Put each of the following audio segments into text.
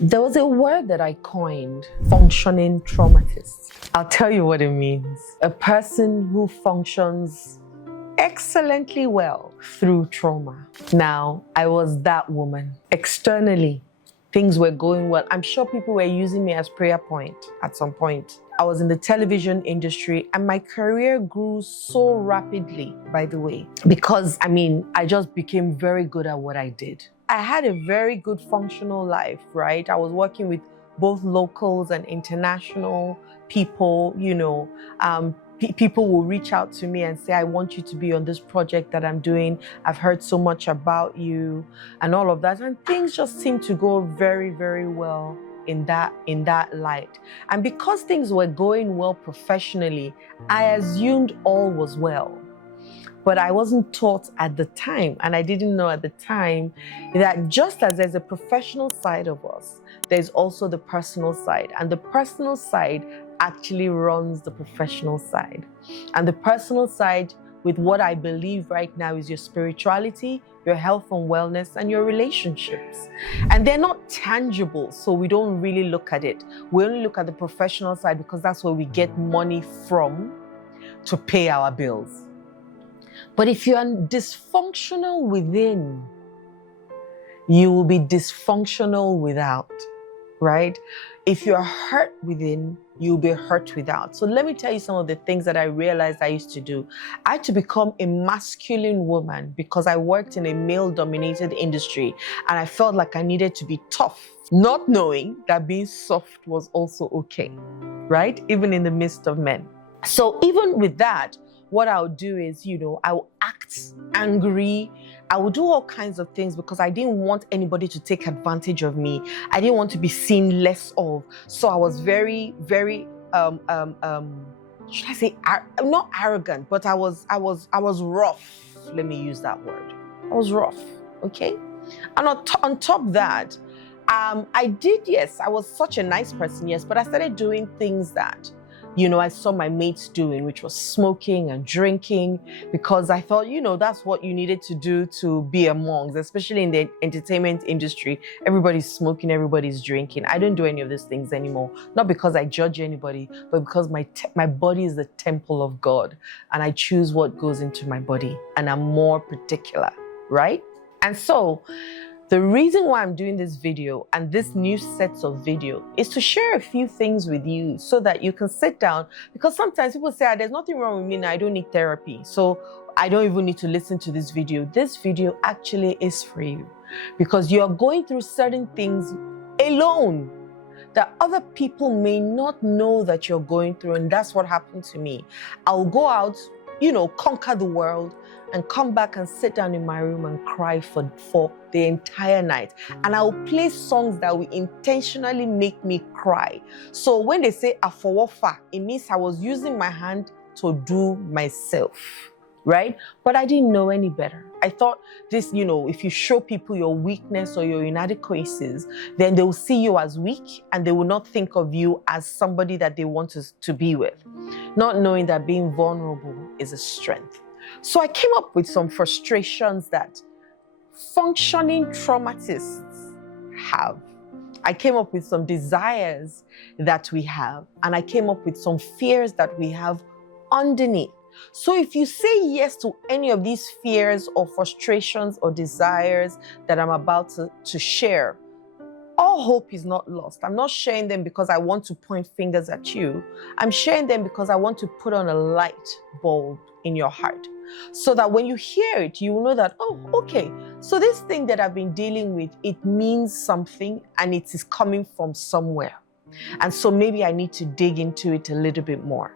There was a word that I coined, functioning traumatist. I'll tell you what it means. A person who functions excellently well through trauma. Now, I was that woman. Externally, things were going well. I'm sure people were using me as prayer point at some point. I was in the television industry and my career grew so rapidly, by the way, because I just became very good at what I did. I had a very good functional life, right? I was working with both locals and international people, people will reach out to me and say, I want you to be on this project that I'm doing. I've heard so much about you and all of that. And things just seem to go very, very well in that light. And because things were going well professionally, I assumed all was well. But I wasn't taught at the time, and I didn't know at the time, that just as there's a professional side of us, there's also the personal side. And the personal side actually runs the professional side. And the personal side, with what I believe right now, is your spirituality, your health and wellness, and your relationships. And they're not tangible, so we don't really look at it. We only look at the professional side because that's where we get money from to pay our bills. But if you are dysfunctional within, you will be dysfunctional without, right? If you're hurt within, you'll be hurt without. So let me tell you some of the things that I realized I used to do. I had to become a masculine woman because I worked in a male-dominated industry and I felt like I needed to be tough, not knowing that being soft was also okay, right? Even in the midst of men. So even with that, what I'll do is, I will act angry. I will do all kinds of things because I didn't want anybody to take advantage of me. I didn't want to be seen less of. So I was very, very, should I say, not arrogant, but I was rough. Let me use that word. I was rough, okay? And on top of that, I was such a nice person, yes, but I started doing things that, I saw my mates doing, which was smoking and drinking, because I thought, that's what you needed to do to be amongst, especially in the entertainment industry. Everybody's smoking, everybody's drinking. I don't do any of these things anymore. Not because I judge anybody, but because my body is the temple of God, and I choose what goes into my body, and I'm more particular, right? And so, the reason why I'm doing this video and this new set of video is to share a few things with you so that you can sit down, because sometimes people say, there's nothing wrong with me now, I don't need therapy, so I don't even need to listen to this video. This video actually is for you because you're going through certain things alone that other people may not know that you're going through, and that's what happened to me. I'll go out, conquer the world, and come back and sit down in my room and cry for the entire night. And I'll play songs that will intentionally make me cry. So when they say afowofa, it means I was using my hand to do myself, right? But I didn't know any better. I thought this, if you show people your weakness or your inadequacies, then they will see you as weak and they will not think of you as somebody that they want to be with. Not knowing that being vulnerable is a strength. So I came up with some frustrations that functioning traumatists have. I came up with some desires that we have, and I came up with some fears that we have underneath. So if you say yes to any of these fears or frustrations or desires that I'm about to share, all hope is not lost. I'm not sharing them because I want to point fingers at you. I'm sharing them because I want to put on a light bulb in your heart, so that when you hear it, you will know that, oh, okay, so this thing that I've been dealing with, it means something and it is coming from somewhere. And so maybe I need to dig into it a little bit more.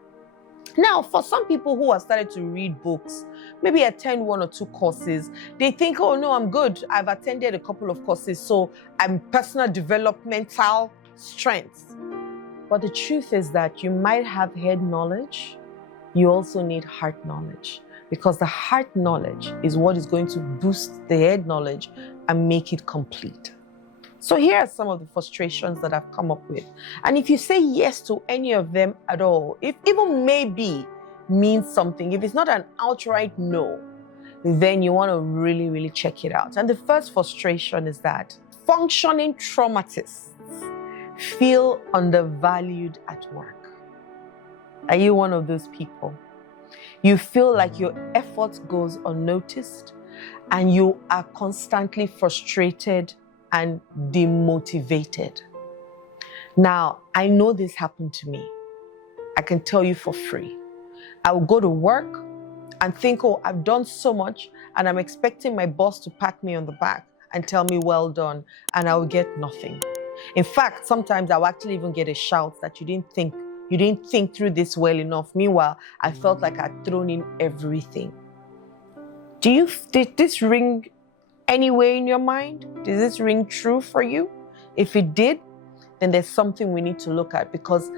Now, for some people who have started to read books, maybe attend one or two courses, they think, oh no, I'm good. I've attended a couple of courses, so I'm personal developmental strength. But the truth is that you might have head knowledge. You also need heart knowledge, because the heart knowledge is what is going to boost the head knowledge and make it complete. So here are some of the frustrations that I've come up with. And if you say yes to any of them at all, if even maybe means something, if it's not an outright no, then you want to really, really check it out. And the first frustration is that Functioning traumatists feel undervalued at work. Are you one of those people? You feel like your effort goes unnoticed and you are constantly frustrated and demotivated. Now, I know this happened to me. I can tell you for free. I will go to work and think, oh, I've done so much, and I'm expecting my boss to pat me on the back and tell me, well done, and I will get nothing. In fact, sometimes I'll actually even get a shout that you didn't think through this well enough. Meanwhile, I felt like I'd thrown in everything. Did this ring anywhere in your mind? Did this ring true for you? If it did, then there's something we need to look at, because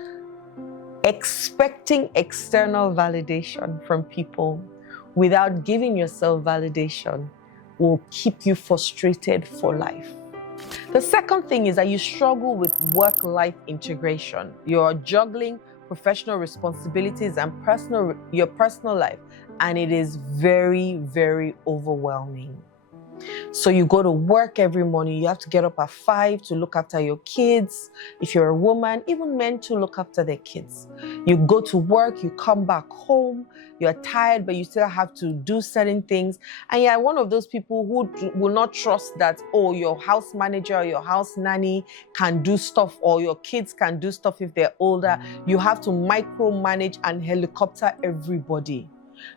expecting external validation from people without giving yourself validation will keep you frustrated for life. The second thing is that you struggle with work-life integration. You're juggling professional responsibilities and your personal life, and it is very, very overwhelming. So you go to work every morning, you have to get up at 5 to look after your kids. If you're a woman, even men to look after their kids. You go to work, you come back home, you're tired, but you still have to do certain things. And you're one of those people who will not trust that, oh, your house manager or your house nanny can do stuff, or your kids can do stuff if they're older. You have to micromanage and helicopter everybody,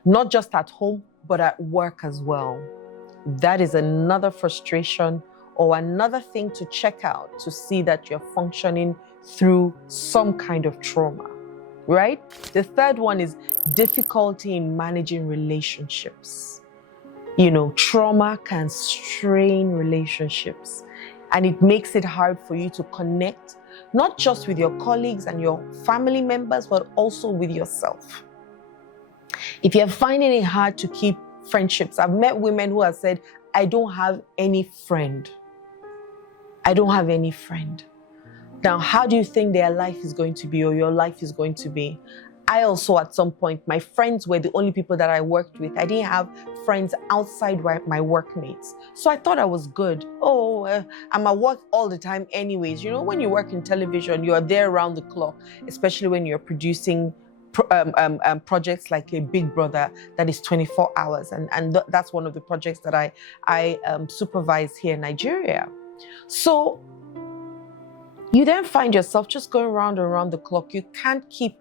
not just at home, but at work as well. That is another frustration or another thing to check out to see that you're functioning through some kind of trauma, right? The third one is difficulty in managing relationships. Trauma can strain relationships, and it makes it hard for you to connect, not just with your colleagues and your family members, but also with yourself. If you're finding it hard to keep friendships, I've met women who have said, I don't have any friend. I don't have any friend. Now, how do you think their life is going to be, or your life is going to be? I also, at some point, my friends were the only people that I worked with. I didn't have friends outside my workmates. So I thought I was good. I'm at work all the time anyways. When you work in television, you're there around the clock, especially when you're producing projects like a Big Brother that is 24 hours. And that's one of the projects that I supervise here in Nigeria. So you then find yourself just going round and round the clock. You can't keep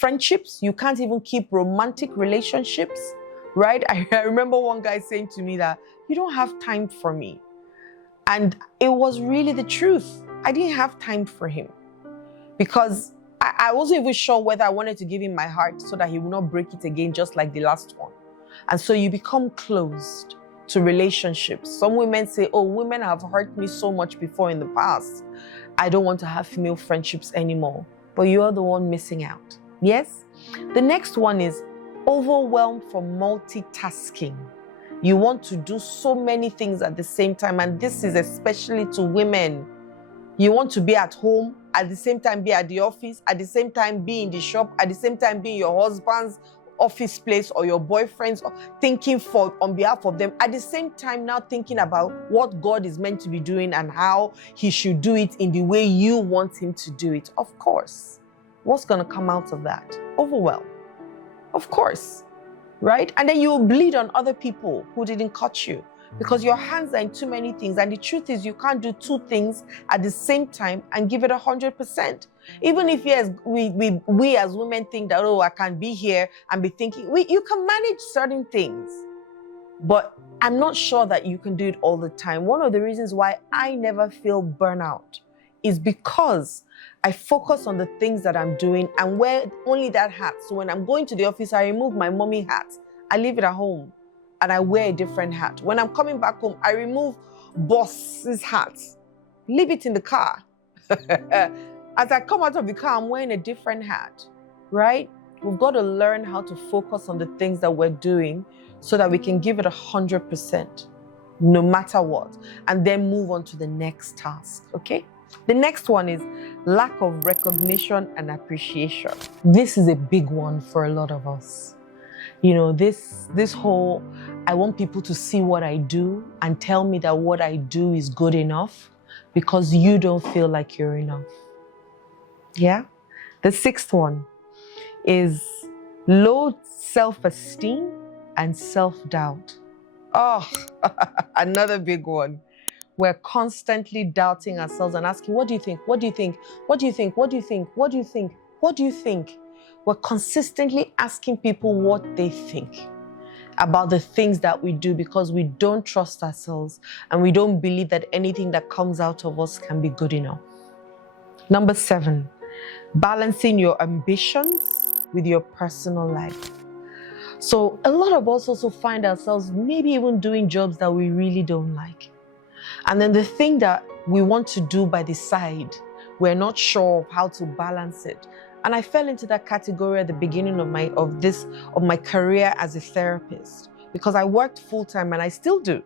friendships. You can't even keep romantic relationships, right? I remember one guy saying to me that, you don't have time for me. And it was really the truth. I didn't have time for him because I wasn't even sure whether I wanted to give him my heart so that he would not break it again, just like the last one. And so you become closed to relationships. Some women say, oh, women have hurt me so much before in the past. I don't want to have female friendships anymore. But you're the one missing out. Yes? The next one is overwhelmed from multitasking. You want to do so many things at the same time. And this is especially to women. You want to be at home, at the same time be at the office, at the same time be in the shop, at the same time be in your husband's office place or your boyfriend's, thinking on behalf of them, at the same time now thinking about what God is meant to be doing and how he should do it in the way you want him to do it. Of course. What's going to come out of that? Overwhelm. Of course. Right? And then you will bleed on other people who didn't cut you, because your hands are in too many things. And the truth is, you can't do two things at the same time and give it 100%. Even if, yes, we as women think that, oh, I can be here and be thinking, you can manage certain things. But I'm not sure that you can do it all the time. One of the reasons why I never feel burnout is because I focus on the things that I'm doing and wear only that hat. So when I'm going to the office, I remove my mommy hat. I leave it at home and I wear a different hat. When I'm coming back home, I remove boss's hat, leave it in the car. As I come out of the car, I'm wearing a different hat, right? We've got to learn how to focus on the things that we're doing so that we can give it 100%, no matter what, and then move on to the next task, okay? The next one is lack of recognition and appreciation. This is a big one for a lot of us. This whole, I want people to see what I do and tell me that what I do is good enough. because you don't feel like you're enough. Yeah? The sixth one is low self-esteem and self-doubt. Oh, another big one. We're constantly doubting ourselves and asking, what do you think? What do you think? What do you think? What do you think? What do you think? What do you think? We're consistently asking people what they think about the things that we do because we don't trust ourselves and we don't believe that anything that comes out of us can be good enough. Number 7, balancing your ambitions with your personal life. So a lot of us also find ourselves maybe even doing jobs that we really don't like. And then the thing that we want to do by the side, we're not sure of how to balance it. And I fell into that category at the beginning of my career as a therapist, because I worked full-time, and I still do,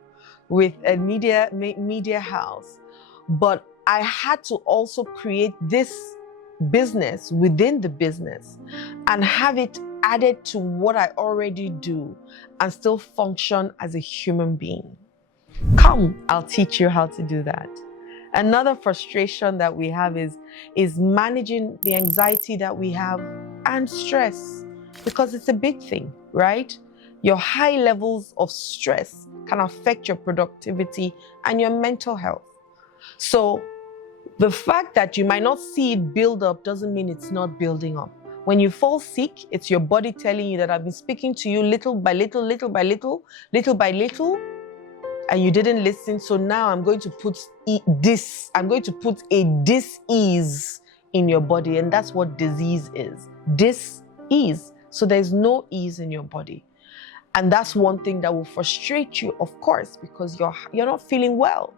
with a media house. But I had to also create this business within the business and have it added to what I already do and still function as a human being. Come, I'll teach you how to do that. Another frustration that we have is managing the anxiety that we have and stress, because it's a big thing, right? Your high levels of stress can affect your productivity and your mental health. So the fact that you might not see it build up doesn't mean it's not building up. When you fall sick, it's your body telling you that I've been speaking to you little by little, little by little, little by little, and you didn't listen. So now I'm going to put a dis-ease in your body. And that's what disease is. Dis-ease. So there's no ease in your body. And that's one thing that will frustrate you, of course, because you're not feeling well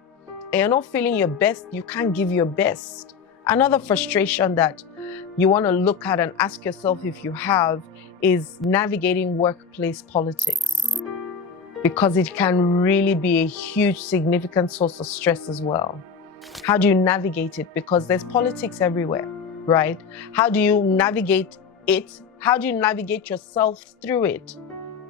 and you're not feeling your best. You can't give your best. Another frustration that you want to look at and ask yourself if you have is navigating workplace politics, because it can really be a huge, significant source of stress as well. How do you navigate it? Because there's politics everywhere, right? How do you navigate it? How do you navigate yourself through it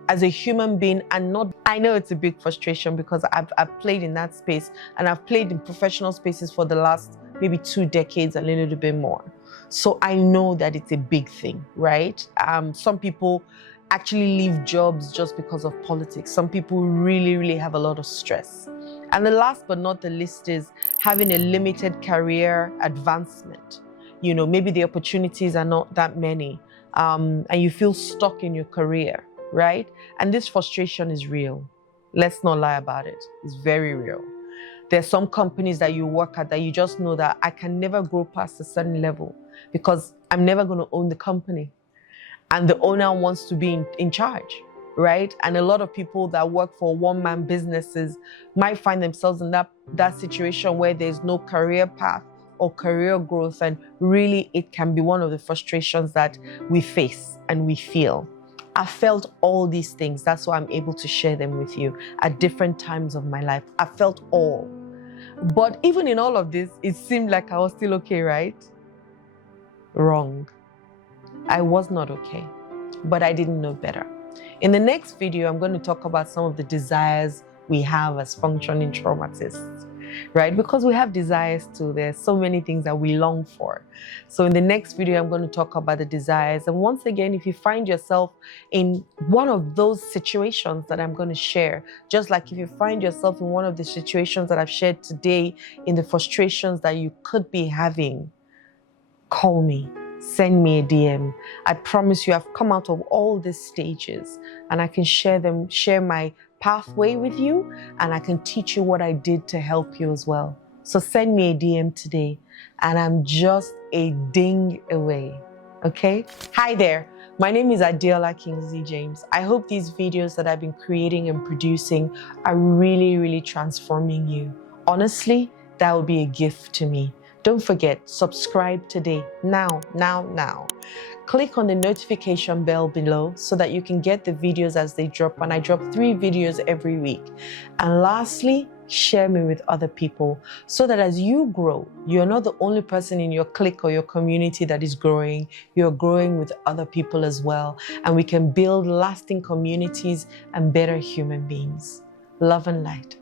as a human being and not... I know it's a big frustration because I've played in that space, and I've played in professional spaces for the last maybe 2 decades, a little bit more. So I know that it's a big thing, right? Some people actually leave jobs just because of politics. Some people really, really have a lot of stress. And the last but not the least is having a limited career advancement. You know, maybe the opportunities are not that many, and you feel stuck in your career, right? And this frustration is real. Let's not lie about it. It's very real. There's some companies that you work at that you just know that I can never grow past a certain level because I'm never going to own the company. And the owner wants to be in charge, right? And a lot of people that work for one-man businesses might find themselves in that situation where there's no career path or career growth. And really, it can be one of the frustrations that we face and we feel. I felt all these things. That's why I'm able to share them with you at different times of my life. I felt all. But even in all of this, it seemed like I was still okay, right? Wrong. I was not okay, but I didn't know better. In the next video, I'm going to talk about some of the desires we have as functioning traumatists, right? Because we have desires too. There's so many things that we long for. So in the next video, I'm going to talk about the desires. And once again, if you find yourself in one of those situations that I'm going to share, just like if you find yourself in one of the situations that I've shared today, in the frustrations that you could be having, call me. Send me a DM. I promise you I've come out of all these stages and I can share my pathway with you, and I can teach you what I did to help you as well. So send me a DM today and I'm just a ding away, okay? Hi there, my name is Adiola Kingsley James. I hope these videos that I've been creating and producing are really, really transforming you. Honestly, that would be a gift to me. Don't forget, subscribe today, now. Click on the notification bell below so that you can get the videos as they drop, and I drop 3 videos every week. And lastly, share me with other people so that as you grow, you're not the only person in your clique or your community that is growing. You're growing with other people as well, and we can build lasting communities and better human beings. Love and light.